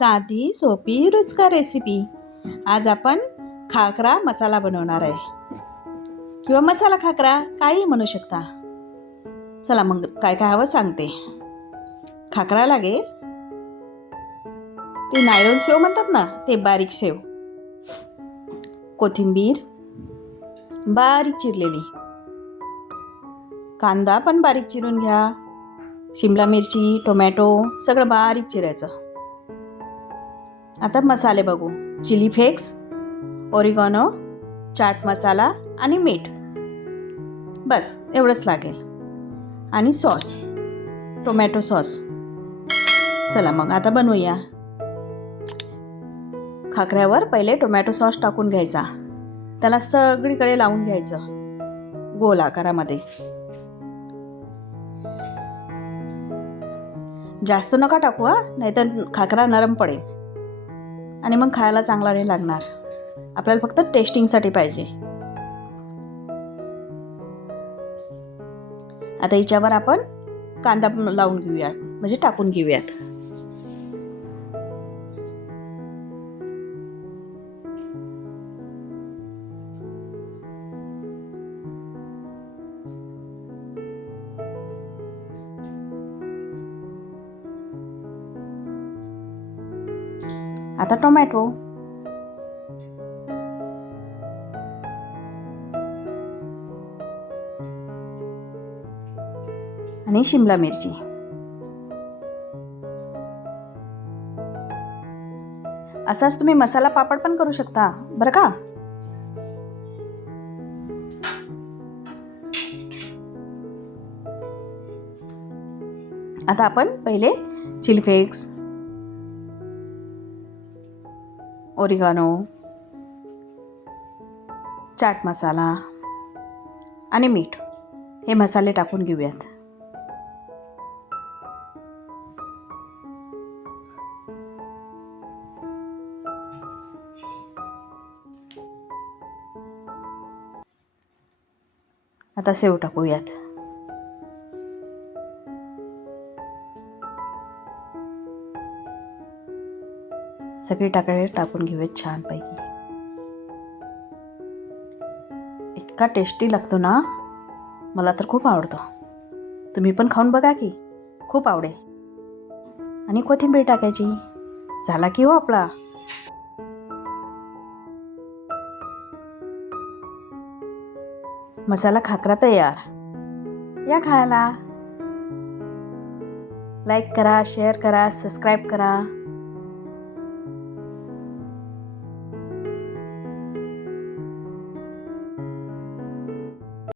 साधी सोपी रुचकर रेसिपी. आज आपण खाकरा मसाला बनवणार आहे किंवा मसाला खाकरा काही म्हणू शकता. चला मग काय काय हवं सांगते. खाकरा लागेल, ते नायलॉन शेव म्हणतात ना, ते बारीक शेव, कोथिंबीर बारीक चिरलेली, कांदा पण बारीक चिरून घ्या, शिमला मिरची, टोमॅटो सगळं बारीक चिरायचं. आता मसाले बघू. Chilli flakes, oregano, chaat masala आणि मीठ, बस एवढंच लागेल. आणि सॉस, टोमॅटो सॉस. चला मग आता बनवूया. खाकऱ्यावर पहिले टोमॅटो सॉस टाकून घ्यायचा, त्याला सगळीकडे लावून घ्यायचं गोल आकारामध्ये. जास्त नका टाकू हा, नाहीतर खाकरा नरम पडेल आणि मग खायला चांगला नाही लागणार. आपल्याला फक्त टेस्टिंगसाठी पाहिजे. आता याच्यावर आपण कांदा लावून घेऊया, म्हणजे टाकून घेऊयात. आता टोमॅटो, आणि शिमला मिरची. असाच तुम्ही मसाला पापड पण करू शकता बरं का. आता आपण पहिले chilli flakes, oregano, chaat masala आणि मीठ हे मसाले टाकून घेऊयात. आता शेव टाकूयात. सगळे टाकून घेऊयात छानपैकी. इतका टेस्टी लागतो ना, मला तर खूप आवडतो. तुम्ही पण खाऊन बघा की, खूप आवडेल. आणि कोथिंबीर टाकायची. झाला की हो आपला मसाला खाकरा तयार. या खायला. लाईक करा, शेअर करा, सबस्क्राईब करा.